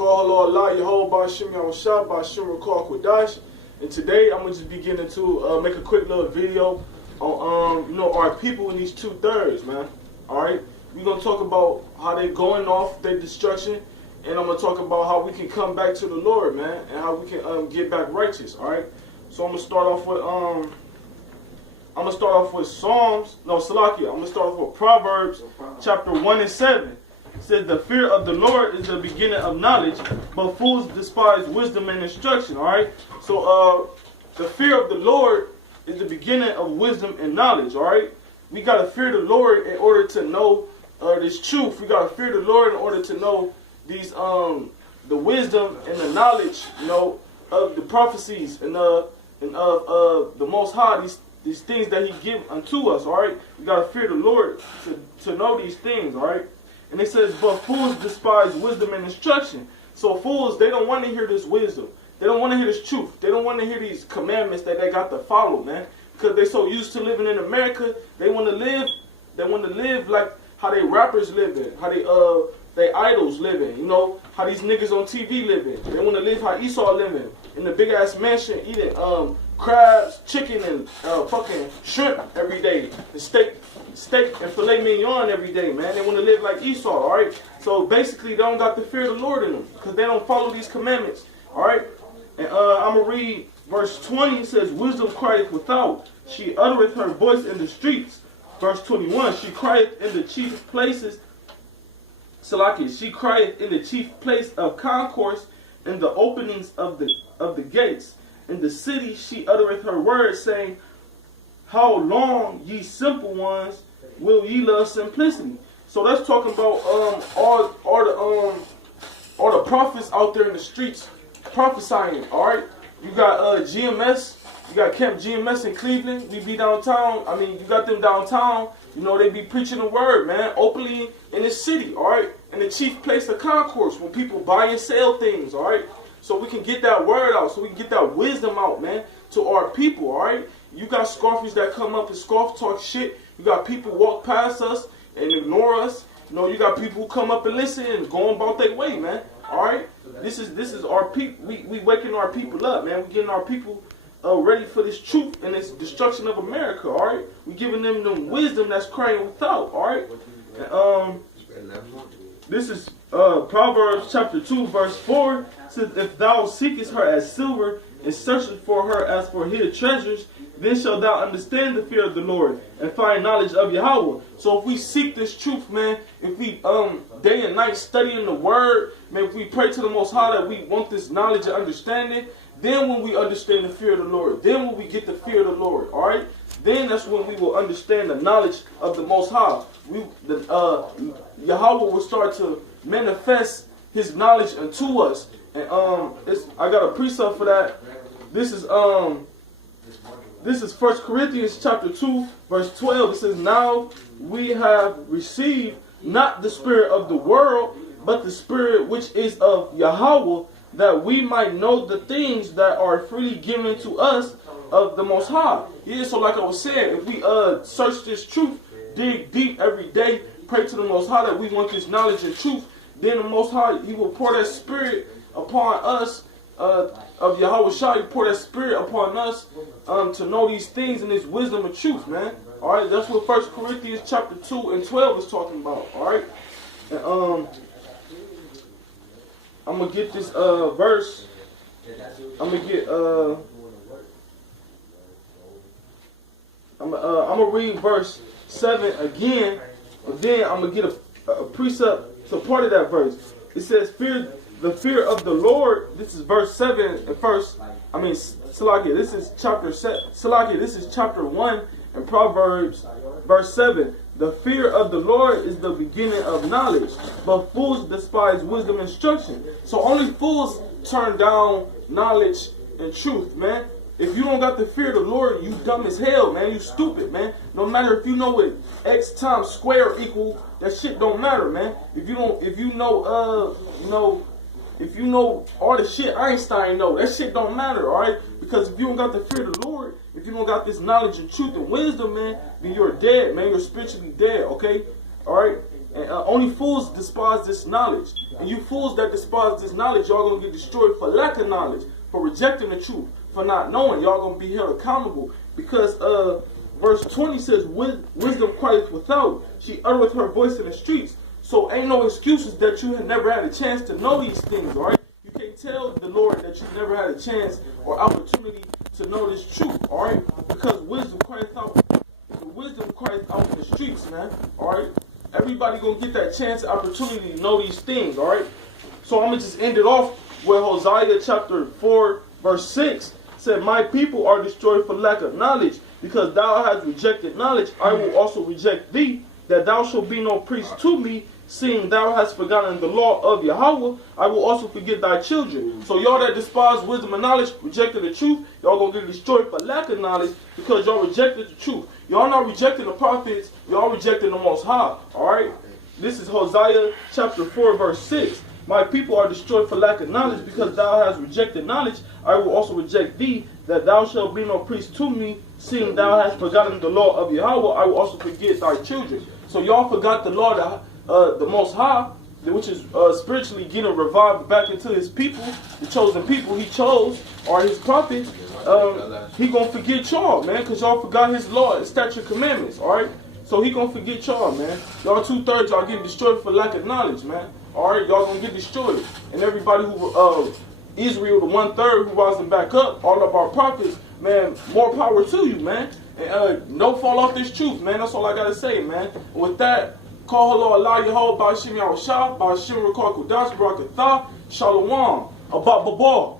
Call Allah, Yehovah, Shem Yahushua, Bashim Rakal Kodash. And today I'm gonna just be getting into make a quick little video on our people in these 2/3, man. Alright? We're gonna talk about how they going off their destruction, and I'm gonna talk about how we can come back to the Lord, man, and how we can get back righteous, alright? So I'm gonna start off with Psalms, no, Salakia. I'm gonna start off with Proverbs chapter 1 and 7. It says, the fear of the Lord is the beginning of knowledge, but fools despise wisdom and instruction. Alright? So the fear of the Lord is the beginning of wisdom and knowledge. Alright? We gotta fear the Lord in order to know this truth. We gotta fear the Lord in order to know these the wisdom and the knowledge, of the prophecies and of the Most High, these things that He give unto us. Alright? We gotta fear the Lord to know these things. Alright? And it says, but fools despise wisdom and instruction. So fools, they don't want to hear this wisdom. They don't want to hear this truth. They don't want to hear these commandments that they got to follow, man. Because they're so used to living in America, they want to live like how they rappers living, how they idols living, how these niggas on TV living. They want to live how Esau living, in the big ass mansion, eating crabs, chicken, and fucking shrimp every day, and steak and filet mignon every day, man. They want to live like Esau, alright? So basically, they don't got the fear of the Lord in them, because they don't follow these commandments, alright? And I'm going to read verse 20. It says, wisdom crieth without, she uttereth her voice in the streets. Verse 21, she crieth in the chief places, Salaki, she crieth in the chief place of concourse, in the openings of the gates. In the city she uttereth her words, saying, how long, ye simple ones, will ye love simplicity? So that's talking about all the prophets out there in the streets prophesying. All right, you got GMS, you got Camp GMS in Cleveland. We be downtown. I mean, you got them downtown. They be preaching the word, man, openly in the city. All right, in the chief place of concourse, when people buy and sell things. All right, so we can get that word out, so we can get that wisdom out, man, to our people. All right. You got scoffers that come up and scoff, talk shit. You got people walk past us and ignore us. You got people who come up and listen and go about their way, man. All right? This is our people. We waking our people up, man. We getting our people ready for this truth and this destruction of America, all right? We giving them wisdom that's crying without, all right? And, this is Proverbs chapter 2, verse 4. It says, if thou seekest her as silver and searchest for her as for hidden treasures, then shalt thou understand the fear of the Lord and find knowledge of Yahweh. So if we seek this truth, man, if we day and night studying the word, man, if we pray to the Most High that we want this knowledge and understanding, then when we understand the fear of the Lord, then when we get the fear of the Lord, all right, then that's when we will understand the knowledge of the Most High. Yahweh will start to manifest His knowledge unto us. And I got a precept for that. This is 1 Corinthians chapter 2, verse 12. It says, now we have received not the spirit of the world, but the spirit which is of Yahweh, that we might know the things that are freely given to us of the Most High. Yeah, so like I was saying, if we search this truth, dig deep every day, pray to the Most High that we want this knowledge and truth, then the Most High, He will pour that spirit upon us, of Yahweh Shah. He pour that spirit upon us to know these things and this wisdom and truth, man. Alright, that's what 1 Corinthians chapter 2 and 12 is talking about. Alright? And I'm gonna get this verse. I'm gonna read verse 7 again, and then I'm gonna get a precept to part of that verse. It says, the fear of the Lord. This is verse 7 and first. Salakia, this is chapter 7. Salakia, this is chapter 1 in Proverbs, verse 7. The fear of the Lord is the beginning of knowledge, but fools despise wisdom and instruction. So only fools turn down knowledge and truth, man. If you don't got the fear of the Lord, you dumb as hell, man. You stupid, man. No matter if you know what X times square equal, that shit don't matter, man. If you know all the shit Einstein know, that shit don't matter, alright? Because if you don't got the fear of the Lord, if you don't got this knowledge and truth and wisdom, man, then you're dead, man. You're spiritually dead, okay? Alright? And only fools despise this knowledge. And you fools that despise this knowledge, y'all gonna get destroyed for lack of knowledge, for rejecting the truth, for not knowing. Y'all gonna be held accountable. Because verse 20 says, wisdom crieth without, she uttereth her voice in the streets. So ain't no excuses that you had never had a chance to know these things, all right? You can't tell the Lord that you never had a chance or opportunity to know this truth, all right? Because wisdom crieth out. The wisdom crieth out in the streets, man, all right? Everybody gonna get that chance, opportunity to know these things, all right? So I'm gonna just end it off with Hosea chapter 4, verse 6. Said, my people are destroyed for lack of knowledge, because thou hast rejected knowledge, I will also reject thee, that thou shalt be no priest to me, seeing thou hast forgotten the law of Yahweh, I will also forget thy children. So y'all that despise wisdom and knowledge, rejected the truth, y'all gonna get destroyed for lack of knowledge, because y'all rejected the truth. Y'all not rejecting the prophets, y'all rejecting the Most High, alright? This is Hosea chapter 4, verse 6. My people are destroyed for lack of knowledge, because thou hast rejected knowledge, I will also reject thee, that thou shalt be no priest to me, seeing thou hast forgotten the law of Yahweh, I will also forget thy children. So y'all forgot the law, the Most High, which is spiritually getting revived back into his people, the chosen people he chose, or his prophets. He gonna forget y'all, man, because y'all forgot his law and statute commandments, alright? So he gonna forget y'all, man. Y'all 2/3 y'all getting destroyed for lack of knowledge, man. Alright, y'all gonna get destroyed. And everybody who, Israel, the 1/3 who rising back up, all of our prophets, man, more power to you, man. And no fall off this truth, man. That's all I gotta say, man. And with that, call hello Allah Yahweh, Ba'ashim Yahushua, Ba'ashim Rakar Kudash, Barakatah, Shalom, Abba Baba.